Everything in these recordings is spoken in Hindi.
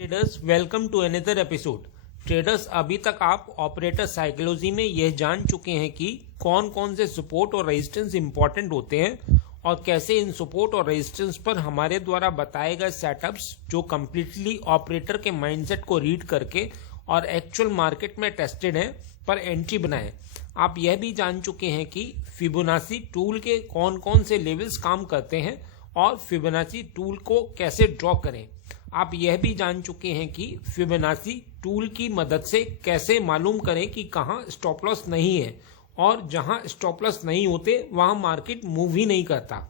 Traders welcome to another episode. Traders, अभी तक आप ऑपरेटर साइकोलॉजी में यह जान चुके हैं कि कौन कौन से सपोर्ट और रेजिस्टेंस इंपॉर्टेंट होते हैं और कैसे इन सपोर्ट और रेजिस्टेंस पर हमारे द्वारा बताए गए सेटअप्स जो कम्प्लीटली ऑपरेटर के माइंडसेट को रीड करके और एक्चुअल मार्केट में टेस्टेड हैं पर एंट्री बनाएं। आप यह भी जान चुके हैं कि फिबोनाची टूल के कौन कौन से लेवल्स काम करते हैं और फिबोनाची टूल को कैसे ड्रॉ करें। आप यह भी जान चुके हैं कि फिबोनाची टूल की मदद से कैसे मालूम करें कि कहाँ स्टॉप लॉस नहीं है और जहां स्टॉप लॉस नहीं होते वहां मार्केट मूव ही नहीं करता।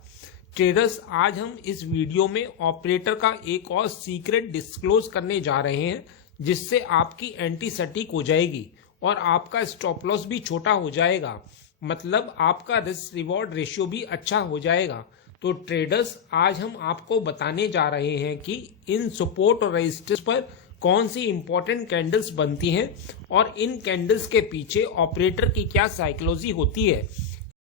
ट्रेडर्स, आज हम इस वीडियो में ऑपरेटर का एक और सीक्रेट डिस्क्लोज करने जा रहे हैं जिससे आपकी एंट्री सटीक हो जाएगी और आपका स्टॉप लॉस भी छोटा हो जाएगा, मतलब आपका रिस्क रिवॉर्ड रेशियो भी अच्छा हो जाएगा। तो ट्रेडर्स, आज हम आपको बताने जा रहे हैं कि इन सपोर्ट और रेजिस्टेंस पर कौन सी इंपॉर्टेंट कैंडल्स बनती हैं और इन कैंडल्स के पीछे ऑपरेटर की क्या साइकोलॉजी होती है।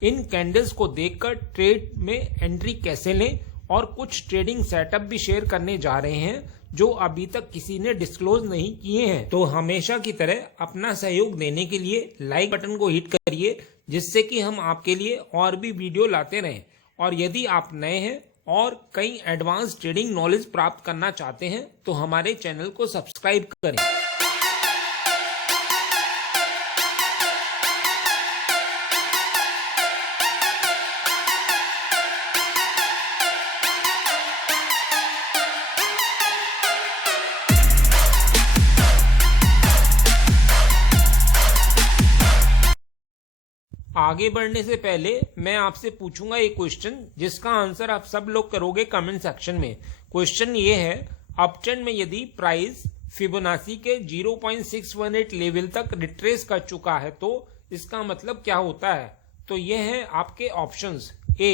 इन कैंडल्स को देखकर ट्रेड में एंट्री कैसे लें और कुछ ट्रेडिंग सेटअप भी शेयर करने जा रहे हैं जो अभी तक किसी ने डिस्क्लोज नहीं किए हैं। तो हमेशा की तरह अपना सहयोग देने के लिए लाइक बटन को हिट करिए जिससे कि हम आपके लिए और भी वीडियो लाते रहें। और यदि आप नए हैं और कई एडवांस ट्रेडिंग नॉलेज प्राप्त करना चाहते हैं तो हमारे चैनल को सब्सक्राइब करें। आगे बढ़ने से पहले मैं आपसे पूछूंगा एक क्वेश्चन जिसका आंसर आप सब लोग करोगे कमेंट सेक्शन में। क्वेश्चन ये है, अप ट्रेंड में यदि प्राइस फिबोनाची के 0.618 लेवल तक रिट्रेस कर चुका है तो इसका मतलब क्या होता है। तो ये है आपके ऑप्शंस। ए,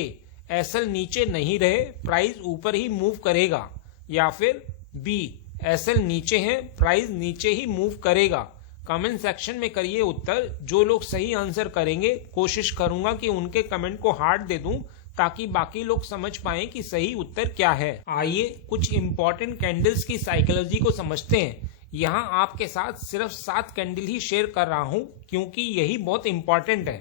एसएल नीचे नहीं रहे, प्राइस ऊपर ही मूव करेगा, या फिर बी, एसएल नीचे है, प्राइस नीचे ही मूव करेगा। कमेंट सेक्शन में करिए उत्तर। जो लोग सही आंसर करेंगे कोशिश करूंगा कि उनके कमेंट को हार्ट दे दूं ताकि बाकी लोग समझ पाएं कि सही उत्तर क्या है। आइए कुछ इंपॉर्टेंट कैंडल्स की साइकोलॉजी को समझते हैं। यहाँ आपके साथ सिर्फ 7 कैंडल ही शेयर कर रहा हूं क्योंकि यही बहुत इंपॉर्टेंट है।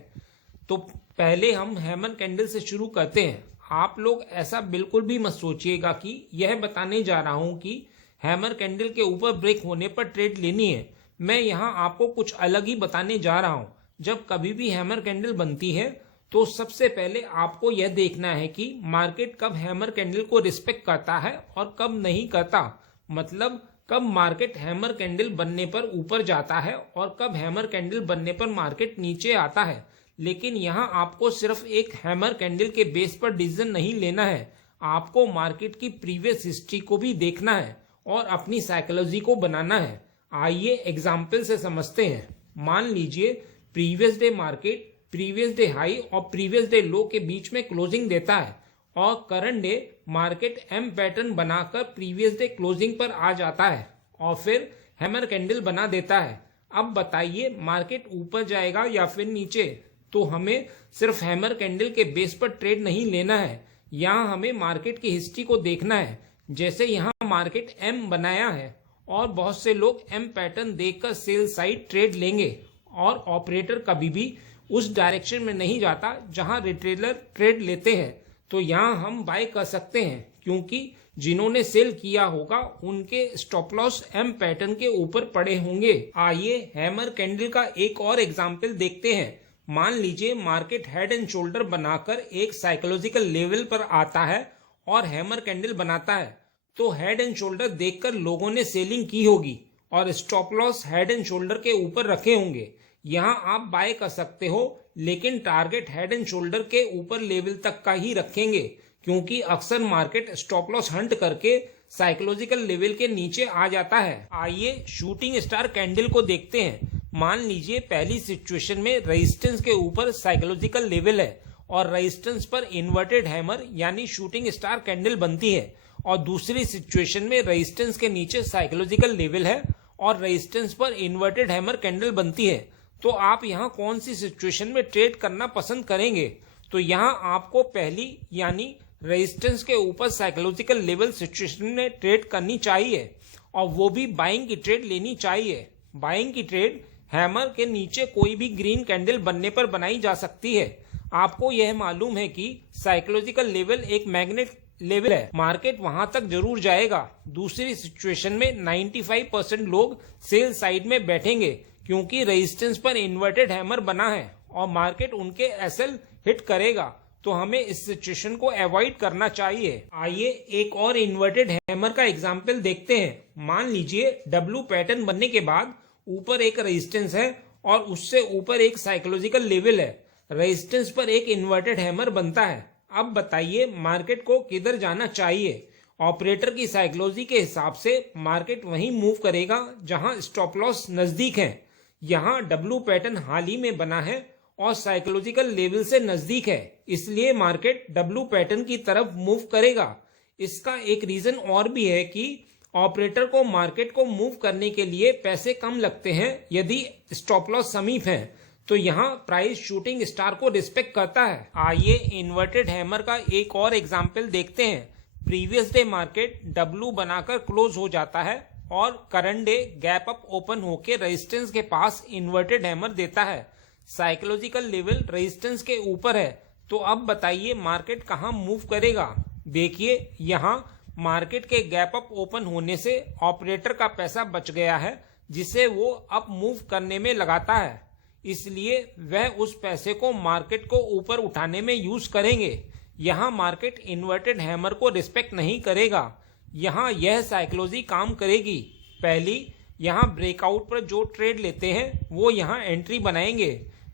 तो पहले हम हैमर कैंडल से शुरू करते हैं। आप लोग ऐसा बिल्कुल भी मत सोचिएगा कि यह बताने जा रहा हूं कि हैमर कैंडल के ऊपर ब्रेक होने पर ट्रेड लेनी है। मैं यहाँ आपको कुछ अलग ही बताने जा रहा हूँ। जब कभी भी हैमर कैंडल बनती है तो सबसे पहले आपको यह देखना है कि मार्केट कब हैमर कैंडल को रिस्पेक्ट करता है और कब नहीं करता, मतलब कब मार्केट हैमर कैंडल बनने पर ऊपर जाता है और कब हैमर कैंडल बनने पर मार्केट नीचे आता है। लेकिन यहाँ आपको सिर्फ एक हैमर कैंडल के बेस पर डिसीजन नहीं लेना है, आपको मार्केट की प्रीवियस हिस्ट्री को भी देखना है और अपनी साइकोलॉजी को बनाना है। आइए एग्जाम्पल से समझते हैं। मान लीजिए previous day market previous day high और प्रीवियस डे लो के बीच में क्लोजिंग देता है और current day market M pattern बनाकर प्रीवियस डे क्लोजिंग पर आ जाता है और फिर हैमर कैंडल बना देता है। अब बताइए मार्केट ऊपर जाएगा या फिर नीचे। तो हमें सिर्फ हैमर कैंडल के बेस पर ट्रेड नहीं लेना है, यहाँ हमें मार्केट की हिस्ट्री को देखना है। जैसे यहाँ मार्केट एम बनाया है और बहुत से लोग एम पैटर्न देखकर सेल साइड ट्रेड लेंगे और ऑपरेटर कभी भी उस डायरेक्शन में नहीं जाता जहां रिटेलर ट्रेड लेते हैं। तो यहां हम बाय कर सकते हैं क्योंकि जिन्होंने सेल किया होगा उनके स्टॉप लॉस एम पैटर्न के ऊपर पड़े होंगे। आइए हैमर कैंडल का एक और एग्जाम्पल देखते हैं। मान लीजिए मार्केट हेड एंड शोल्डर बनाकर एक साइकोलॉजिकल लेवल पर आता है और हैमर कैंडल बनाता है। तो हेड एंड शोल्डर देखकर लोगों ने सेलिंग की होगी और stop loss head and shoulder के ऊपर रखे होंगे। यहाँ आप बाय कर सकते हो लेकिन टारगेट हेड एंड शोल्डर के ऊपर लेवल तक का ही रखेंगे क्योंकि अक्सर मार्केट स्टॉप लॉस हंट करके साइकोलॉजिकल लेवल के नीचे आ जाता है। आइए शूटिंग स्टार कैंडल को देखते हैं। मान लीजिए पहली सिचुएशन में रेजिस्टेंस के ऊपर साइकोलॉजिकल लेवल है और रेजिस्टेंस पर इन्वर्टेड हैमर यानी शूटिंग स्टार कैंडल बनती है और दूसरी सिचुएशन में रेजिस्टेंस के नीचे साइकोलॉजिकल लेवल है और रेजिस्टेंस पर इन्वर्टेड हैमर कैंडल बनती है। तो आप यहाँ कौन सी सिचुएशन में ट्रेड करना पसंद करेंगे। तो यहाँ आपको पहली यानी रेजिस्टेंस के ऊपर साइकोलॉजिकल लेवल सिचुएशन में ट्रेड करनी चाहिए और वो भी बाइंग की ट्रेड लेनी चाहिए। बाइंग की ट्रेड हैमर के नीचे कोई भी ग्रीन कैंडल बनने पर बनाई जा सकती है। आपको यह मालूम है कि साइकोलॉजिकल लेवल एक मैग्नेट लेवल है, मार्केट वहां तक जरूर जाएगा। दूसरी सिचुएशन में 95% लोग सेल साइड में बैठेंगे क्योंकि रेजिस्टेंस पर इन्वर्टेड हैमर बना है और मार्केट उनके एसएल हिट करेगा, तो हमें इस सिचुएशन को अवॉइड करना चाहिए। आइए एक और इन्वर्टेड हैमर का एग्जाम्पल देखते हैं। मान लीजिए डब्ल्यू पैटर्न बनने के बाद ऊपर एक रेजिस्टेंस है और उससे ऊपर एक साइकोलॉजिकल लेवल है। रेजिस्टेंस पर एक इन्वर्टेड हैमर बनता है। अब बताइए मार्केट को किधर जाना चाहिए। ऑपरेटर की साइकोलॉजी के हिसाब से मार्केट वहीं मूव करेगा जहां स्टॉप लॉस नजदीक है। यहाँ डब्ल्यू पैटर्न हाल ही में बना है और साइकोलॉजिकल लेवल से नजदीक है, इसलिए मार्केट डब्ल्यू पैटर्न की तरफ मूव करेगा। इसका एक रीजन और भी है कि ऑपरेटर को मार्केट को मूव करने के लिए पैसे कम लगते हैं यदि स्टॉप लॉस समीप है, तो यहाँ प्राइस शूटिंग स्टार को रिस्पेक्ट करता है। आइए इन्वर्टेड हैमर का एक और एग्जाम्पल देखते हैं। प्रीवियस डे मार्केट डब्ल्यू बनाकर क्लोज हो जाता है और current day gap up open होकर रेजिस्टेंस के पास इन्वर्टेड हैमर देता है। साइकोलॉजिकल लेवल रेजिस्टेंस के ऊपर है, तो अब बताइए मार्केट कहां मूव करेगा। देखिए यहाँ मार्केट के गैप अप ओपन होने से ऑपरेटर का पैसा बच गया है जिसे वो अप मूव करने में लगाता है, इसलिए वह उस पैसे को मार्केट को ऊपर उठाने में यूज करेंगे। यहाँ मार्केट इन्वर्टेड हैमर को रिस्पेक्ट नहीं करेगा। यहाँ यह साइकोलॉजी काम करेगी। पहली, यहाँ ब्रेकआउट पर जो ट्रेड लेते हैं वो यहाँ एंट्री बनाएंगे।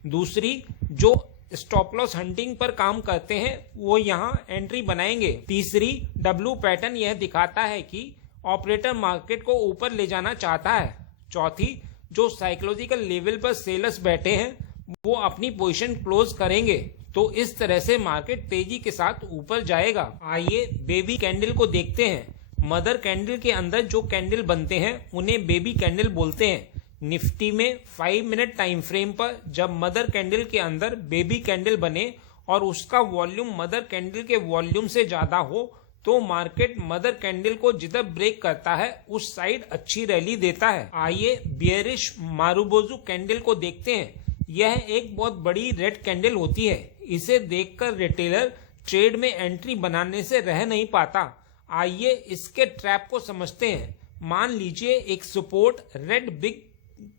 दूसरी, जो स्टॉप लॉस हंटिंग पर काम करते हैं वो यहाँ एंट्री बनाएंगे। तीसरी, डब्ल्यू पैटर्न यह दिखाता है कि ऑपरेटर मार्केट को ऊपर ले जाना चाहता है। चौथी, जो साइकोलॉजिकल लेवल पर सेलर्स बैठे हैं वो अपनी पोजीशन क्लोज करेंगे, तो इस तरह से मार्केट तेजी के साथ ऊपर जाएगा। आइए बेबी कैंडल को देखते हैं। मदर कैंडल के अंदर जो कैंडल बनते हैं उन्हें बेबी कैंडल बोलते हैं। निफ्टी में 5 मिनट टाइम फ्रेम पर जब मदर कैंडल के अंदर बेबी कैंडल बने और उसका वॉल्यूम मदर कैंडल के वॉल्यूम से ज्यादा हो, तो मार्केट मदर कैंडल को जिधर ब्रेक करता है उस साइड अच्छी रैली देता है। आइए बियरिश मारुबोजू कैंडल को देखते हैं। यह एक बहुत बड़ी रेड कैंडल होती है। इसे देखकर रिटेलर ट्रेड में एंट्री बनाने से रह नहीं पाता। आइए इसके ट्रैप को समझते हैं। मान लीजिए एक सपोर्ट रेड बिग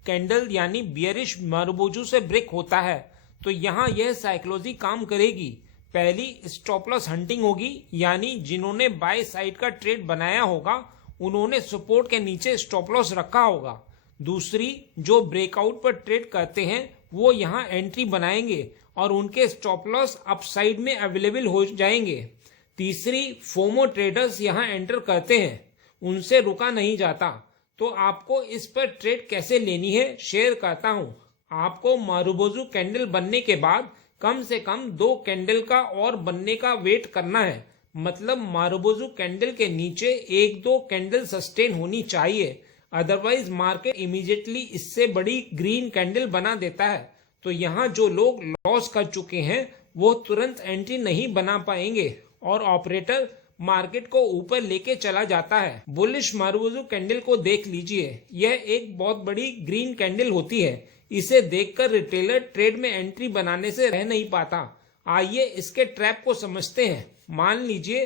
कैंडल यानी बियरिश मारुबोजू से ब्रेक होता है, तो यहाँ यह साइकोलॉजी काम करेगी। पहली, स्टॉप लॉस हंटिंग होगी, यानी जिन्होंने बाय साइड का ट्रेड बनाया होगा उन्होंने सपोर्ट के नीचे स्टॉप लॉस रखा होगा। दूसरी, जो ब्रेकआउट पर ट्रेड करते हैं वो यहाँ एंट्री बनाएंगे और उनके स्टॉप लॉस अपसाइड में अवेलेबल हो जाएंगे। तीसरी, फोमो ट्रेडर्स यहाँ एंटर करते हैं, उनसे रुका नहीं जाता। तो आपको इस पर ट्रेड कैसे लेनी है शेयर करता हूँ। आपको मारुबोजू कैंडल बनने के बाद कम से कम 2 कैंडल का और बनने का वेट करना है। मतलब मारुबोजू कैंडल के नीचे 1-2 कैंडल सस्टेन होनी चाहिए, अदरवाइज मार्केट इमीडिएटली इससे बड़ी ग्रीन कैंडल बना देता है। तो यहाँ जो लोग लॉस कर चुके हैं वो तुरंत एंट्री नहीं बना पाएंगे और ऑपरेटर मार्केट को ऊपर लेके चला जाता है। बुलिश मारुबोजू कैंडल को देख लीजिए, यह एक बहुत बड़ी ग्रीन कैंडल होती है। इसे देखकर रिटेलर ट्रेड में एंट्री बनाने से रह नहीं पाता। आइए इसके ट्रैप को समझते हैं। मान लीजिए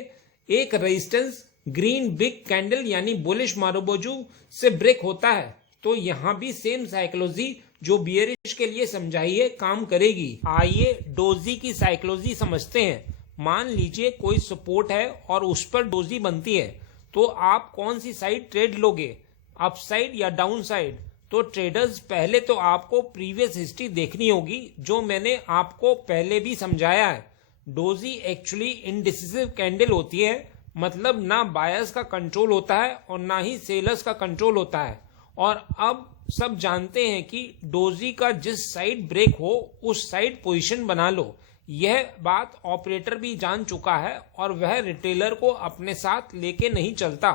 एक रेजिस्टेंस ग्रीन बिग कैंडल यानी बुलिश मारुबोजू से ब्रेक होता है, तो यहाँ भी सेम साइकोलॉजी जो बियरिश के लिए समझाई है काम करेगी। आइए डोजी की साइकोलॉजी समझते हैं। मान लीजिए कोई सपोर्ट है और उस पर डोजी बनती है, तो आप कौन सी साइड ट्रेड लोगे, अप साइड या डाउन साइड। तो ट्रेडर्स पहले तो आपको प्रीवियस हिस्ट्री देखनी होगी, जो मैंने आपको पहले भी समझाया है। डोजी एक्चुअली इनडिसिसिव कैंडल होती है, मतलब ना बायर्स का कंट्रोल होता है और ना ही सेलर्स का कंट्रोल होता है। और अब सब जानते हैं कि डोजी का जिस साइड ब्रेक हो उस साइड पोजीशन बना लो। यह बात ऑपरेटर भी जान चुका है और वह रिटेलर को अपने साथ लेके नहीं चलता।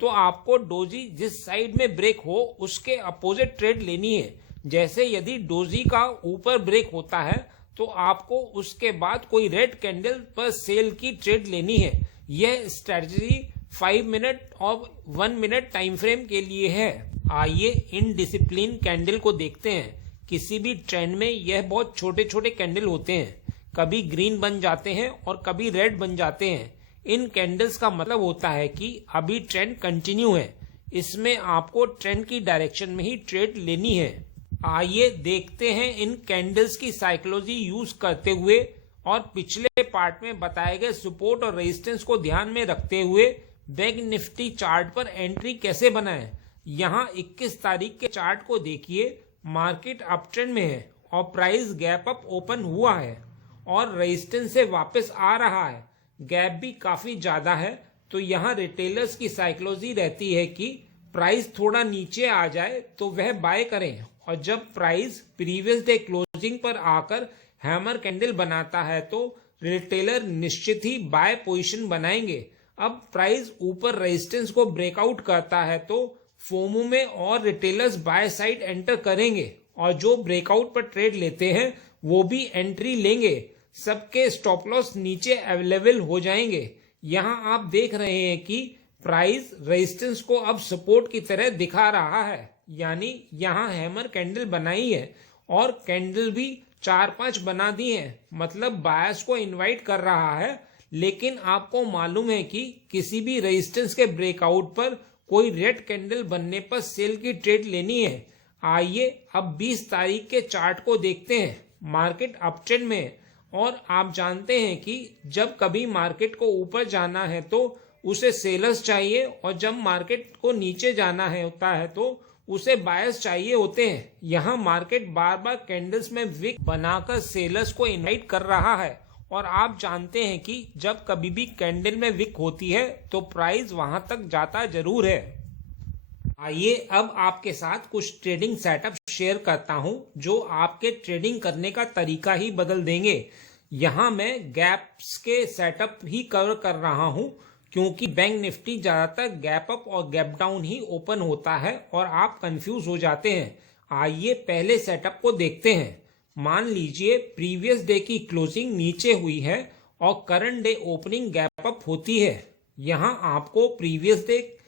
तो आपको डोजी जिस साइड में ब्रेक हो उसके अपोजिट ट्रेड लेनी है। जैसे यदि डोजी का ऊपर ब्रेक होता है तो आपको उसके बाद कोई रेड कैंडल पर सेल की ट्रेड लेनी है। यह स्ट्रेटजी 5 मिनट और 1 मिनट टाइम फ्रेम के लिए है। आइए इन डिसिप्लिन कैंडल को देखते हैं। किसी भी ट्रेंड में यह बहुत छोटे छोटे कैंडल होते हैं, कभी ग्रीन बन जाते हैं और कभी रेड बन जाते हैं। इन कैंडल्स का मतलब होता है कि अभी ट्रेंड कंटिन्यू है, इसमें आपको ट्रेंड की डायरेक्शन में ही ट्रेड लेनी है। आइए देखते हैं इन कैंडल्स की साइकोलॉजी यूज करते हुए और पिछले पार्ट में बताए गए सपोर्ट और रेजिस्टेंस को ध्यान में रखते हुए बैंक निफ्टी चार्ट पर एंट्री कैसे बनाएं। यहाँ 21 तारीख के चार्ट को देखिए, मार्केट अप ट्रेंड में है और प्राइस गैप अप ओपन हुआ है और रेजिस्टेंस से वापस आ रहा है। गैप भी काफी ज्यादा है, तो यहाँ रिटेलर्स की साइकोलॉजी रहती है कि प्राइस थोड़ा नीचे आ जाए तो वह बाय करें, और जब प्राइस प्रीवियस डे क्लोजिंग पर आकर हैमर कैंडल बनाता है तो रिटेलर निश्चित ही बाय पोजीशन बनाएंगे। अब प्राइस ऊपर रेजिस्टेंस को ब्रेकआउट करता है तो फोमो में और रिटेलर्स बाय साइड एंटर करेंगे और जो ब्रेकआउट पर ट्रेड लेते हैं वो भी एंट्री लेंगे। सबके स्टॉप लॉस नीचे अवेलेबल हो जाएंगे। यहाँ आप देख रहे हैं कि प्राइस रेजिस्टेंस को अब सपोर्ट की तरह दिखा रहा है, यानी यहाँ हैमर कैंडल बनाई है और कैंडल भी 4-5 बना दी है, मतलब बायर्स को इनवाइट कर रहा है। लेकिन आपको मालूम है कि किसी भी रेजिस्टेंस के ब्रेकआउट पर कोई रेड कैंडल बनने पर सेल की ट्रेड लेनी है। आइए अब 20 तारीख के चार्ट को देखते हैं। मार्केट अप ट्रेंड में है और आप जानते हैं कि जब कभी मार्केट को ऊपर जाना है तो उसे सेलर्स चाहिए और जब मार्केट को नीचे जाना है होता है तो उसे बायर्स चाहिए होते हैं। यहाँ मार्केट बार बार कैंडल्स में विक बनाकर सेलर्स को इनवाइट कर रहा है और आप जानते हैं कि जब कभी भी कैंडल में विक होती है तो प्राइस वहां तक जाता जरूर है। आइए अब आपके साथ कुछ ट्रेडिंग सेटअप शेयर करता हूं जो आपके ट्रेडिंग करने का तरीका ही बदल देंगे। यहाँ मैं गैप्स के सेटअप ही कवर कर रहा हूं क्योंकि बैंक निफ्टी ज्यादातर गैप अप और गैप डाउन ही ओपन होता है और आप कंफ्यूज हो जाते हैं। आइए पहले सेटअप को देखते हैं। मान लीजिए प्रीवियस डे की क्लोजिंग नीचे हुई है और current day opening gap up होती है। यहाँ आपको प्रीवियस डे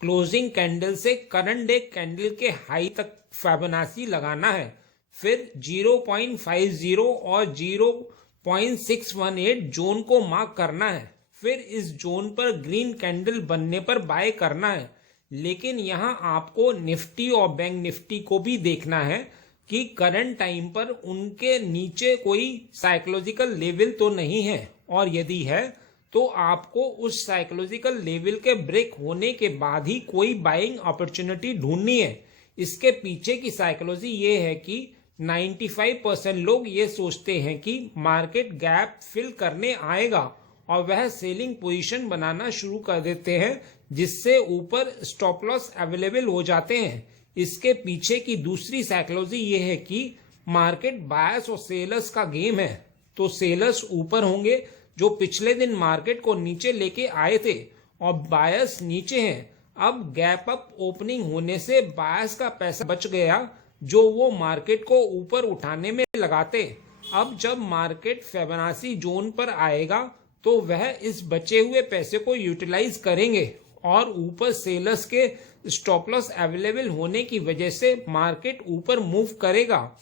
क्लोजिंग कैंडल से करंट डे कैंडल के हाई तक फिबोनाची लगाना है, फिर 0.50 और 0.618 जोन को मार्क करना है, फिर इस जोन पर ग्रीन कैंडल बनने पर बाय करना है। लेकिन यहाँ आपको निफ्टी और बैंक निफ्टी को भी देखना है कि करंट टाइम पर उनके नीचे कोई साइकोलॉजिकल लेवल तो नहीं है, और यदि है तो आपको उस साइकोलॉजिकल लेवल के ब्रेक होने के बाद ही कोई बाइंग अपॉर्चुनिटी ढूंढनी है। इसके पीछे की साइकोलॉजी ये है कि 95% लोग ये सोचते हैं कि मार्केट गैप फिल करने आएगा और वह सेलिंग पोजीशन बनाना शुरू कर देते हैं, जिससे ऊपर स्टॉप लॉस अवेलेबल हो जाते हैं। इसके पीछे की दूसरी साइकोलॉजी ये है कि मार्केट बायर्स और सेलर्स का गेम है, तो सेलर्स ऊपर होंगे जो पिछले दिन मार्केट को नीचे लेके आए थे और बायर्स नीचे हैं। अब गैप अप ओपनिंग होने से बायर्स का पैसा बच गया जो वो मार्केट को ऊपर उठाने में लगाते। अब जब मार्केट फिबोनाची जोन पर आएगा तो वह इस बचे हुए पैसे को यूटिलाइज करेंगे और ऊपर सेलर्स के स्टॉप लॉस अवेलेबल होने की वजह से मार्केट ऊपर मूव करेगा।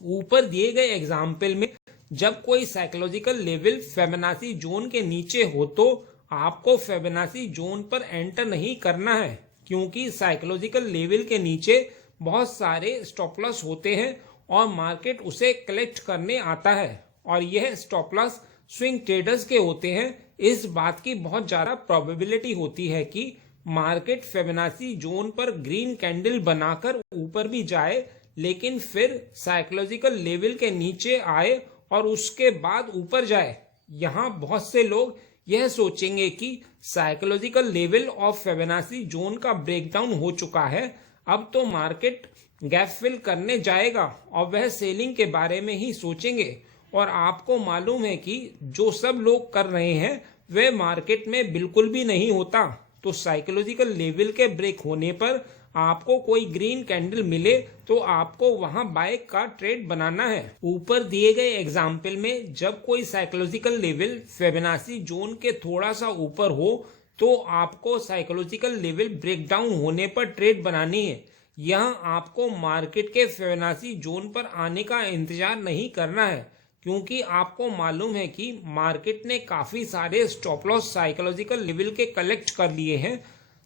ऊपर दिए गए एग्जाम्पल में जब कोई साइकोलॉजिकल लेवल फिबोनाची जोन के नीचे हो तो आपको फिबोनाची जोन पर एंटर नहीं करना है, क्योंकि साइकोलॉजिकल लेवल के नीचे बहुत सारे स्टॉप लॉस होते हैं और मार्केट उसे कलेक्ट करने आता है और यह स्टॉप लॉस स्विंग ट्रेडर्स के होते हैं। इस बात की बहुत ज्यादा प्रोबेबिलिटी होती है कि मार्केट फिबोनाची जोन पर ग्रीन कैंडल बनाकर ऊपर भी जाए, लेकिन फिर साइकोलॉजिकल लेवल के नीचे आए और उसके बाद ऊपर जाए। यहाँ बहुत से लोग यह सोचेंगे कि psychological level of Fibonacci zone का ब्रेकडाउन हो चुका है, अब तो मार्केट गैप फिल करने जाएगा और वह सेलिंग के बारे में ही सोचेंगे। और आपको मालूम है कि जो सब लोग कर रहे हैं वह मार्केट में बिल्कुल भी नहीं होता। तो साइकोलॉजिकल लेवल के ब्रेक होने पर आपको कोई ग्रीन कैंडल मिले तो आपको वहां बाय का ट्रेड बनाना है। ऊपर दिए गए एग्जाम्पल में जब कोई साइकोलॉजिकल लेवल फिबोनाची जोन के थोड़ा सा ऊपर हो तो आपको साइकोलॉजिकल लेवल ब्रेकडाउन होने पर ट्रेड बनानी है। यहाँ आपको मार्केट के फिबोनाची जोन पर आने का इंतजार नहीं करना है, क्योंकि आपको मालूम है कि मार्केट ने काफी सारे स्टॉप लॉस साइकोलॉजिकल लेवल के कलेक्ट कर लिए हैं।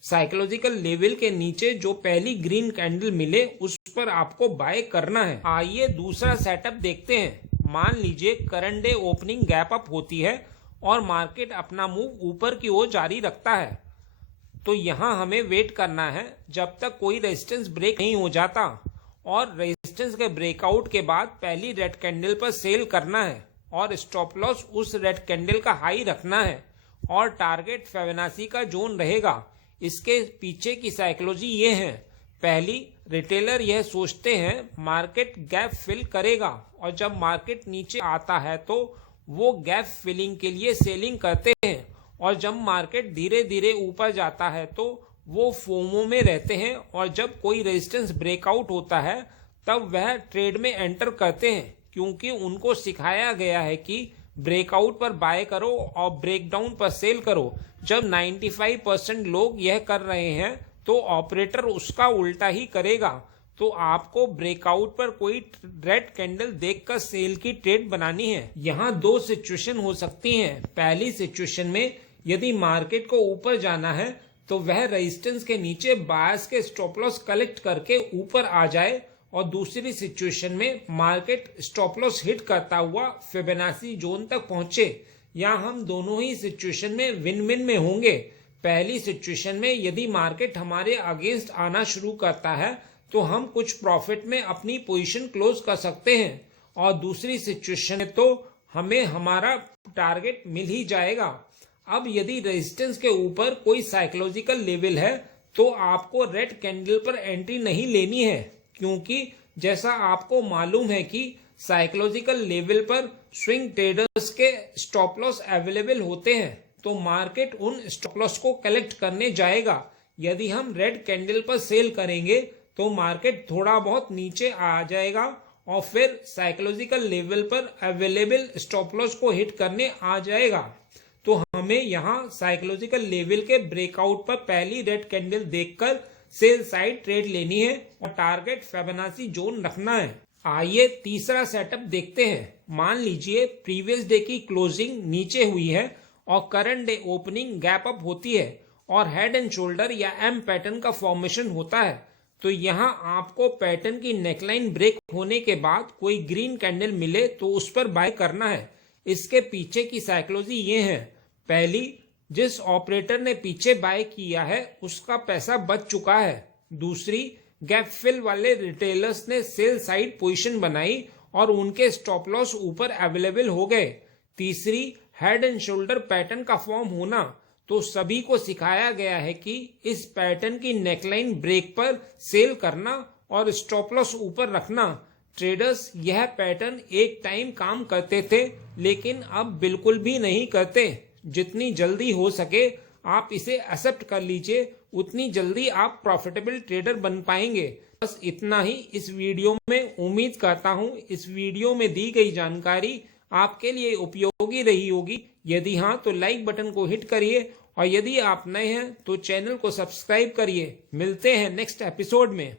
साइकोलॉजिकल लेवल के नीचे जो पहली ग्रीन कैंडल मिले उस पर आपको बाय करना है। आइए दूसरा सेटअप देखते हैं। मान लीजिए current day opening gap up होती है और मार्केट अपना मूव ऊपर की ओर जारी रखता है, तो यहाँ हमें वेट करना है जब तक कोई रेजिस्टेंस ब्रेक नहीं हो जाता, और रेजिस्टेंस के ब्रेकआउट के बाद पहली रेड कैंडल पर सेल करना है और स्टॉप लॉस उस रेड कैंडल का हाई रखना है और टारगेट फिबोनाची का जोन रहेगा। इसके पीछे की साइकोलॉजी ये है। पहली, रिटेलर यह सोचते हैं मार्केट गैप फिल करेगा, और जब मार्केट नीचे आता है तो वो गैप फिलिंग के लिए सेलिंग करते हैं, और जब मार्केट धीरे धीरे ऊपर जाता है तो वो फोमो में रहते हैं, और जब कोई रेजिस्टेंस ब्रेकआउट होता है तब वह ट्रेड में एंटर करते हैं, क्योंकि उनको सिखाया गया है कि ब्रेकआउट पर बाय करो और ब्रेकडाउन पर सेल करो। जब 95% लोग यह कर रहे हैं तो ऑपरेटर उसका उल्टा ही करेगा। तो आपको ब्रेकआउट पर कोई रेड कैंडल देखकर सेल की ट्रेड बनानी है। यहाँ दो सिचुएशन हो सकती हैं। पहली सिचुएशन में यदि मार्केट को ऊपर जाना है तो वह रेजिस्टेंस के नीचे बायर्स के स्टॉप लॉस कलेक्ट करके ऊपर आ जाए, और दूसरी सिचुएशन में मार्केट स्टॉप लॉस हिट करता हुआ फिबोनाची जोन तक पहुंचे। या हम दोनों ही सिचुएशन में विन विन में होंगे। पहली सिचुएशन में यदि मार्केट हमारे अगेंस्ट आना शुरू करता है तो हम कुछ प्रॉफिट में अपनी पोजीशन क्लोज कर सकते हैं, और दूसरी सिचुएशन में तो हमें हमारा टारगेट मिल ही जाएगा। अब यदि रेजिस्टेंस के ऊपर कोई साइकोलॉजिकल लेवल है तो आपको रेड कैंडल पर एंट्री नहीं लेनी है, क्योंकि जैसा आपको मालूम है कि साइकोलॉजिकल लेवल पर स्विंग ट्रेडर्स के स्टॉप लॉस अवेलेबल होते हैं, तो मार्केट उन स्टॉप लॉस को कलेक्ट करने जाएगा। यदि हम रेड कैंडल पर सेल करेंगे तो मार्केट थोड़ा बहुत नीचे आ जाएगा और फिर साइकोलॉजिकल लेवल पर अवेलेबल स्टॉप लॉस को हिट करने आ जाएगा। तो हमें यहाँ साइकोलॉजिकल लेवल के ब्रेकआउट पर पहली रेड कैंडल देखकर सेल साइड ट्रेड लेनी है और टारगेट फिबोनाची जोन रखना है। आइए तीसरा सेटअप देखते हैं। मान लीजिए प्रीवियस डे की क्लोजिंग नीचे हुई है और current day opening gap up होती है और हेड एंड शोल्डर या एम पैटर्न का फॉर्मेशन होता है, तो यहाँ आपको पैटर्न की नेकलाइन ब्रेक होने के बाद कोई ग्रीन कैंडल मिले तो उस पर बाय करना है। इसके पीछे की साइकोलॉजी ये है। पहली, जिस ऑपरेटर ने पीछे बाय किया है उसका पैसा बच चुका है। दूसरी, गैप फिल वाले रिटेलर्स ने सेल साइड पोजीशन बनाई और उनके स्टॉप लॉस ऊपर अवेलेबल हो गए। तीसरी, हेड एंड शोल्डर पैटर्न का फॉर्म होना। तो सभी को सिखाया गया है कि इस पैटर्न की नेकलाइन ब्रेक पर सेल करना और स्टॉप लॉस ऊपर रखना। ट्रेडर्स यह पैटर्न एक टाइम काम करते थे, लेकिन अब बिल्कुल भी नहीं करते। जितनी जल्दी हो सके आप इसे एक्सेप्ट कर लीजिए, उतनी जल्दी आप प्रॉफिटेबल ट्रेडर बन पाएंगे। बस इतना ही इस वीडियो में। उम्मीद करता हूँ इस वीडियो में दी गई जानकारी आपके लिए उपयोगी रही होगी। यदि हाँ तो लाइक बटन को हिट करिए, और यदि आप नए हैं तो चैनल को सब्सक्राइब करिए। मिलते हैं नेक्स्ट एपिसोड में।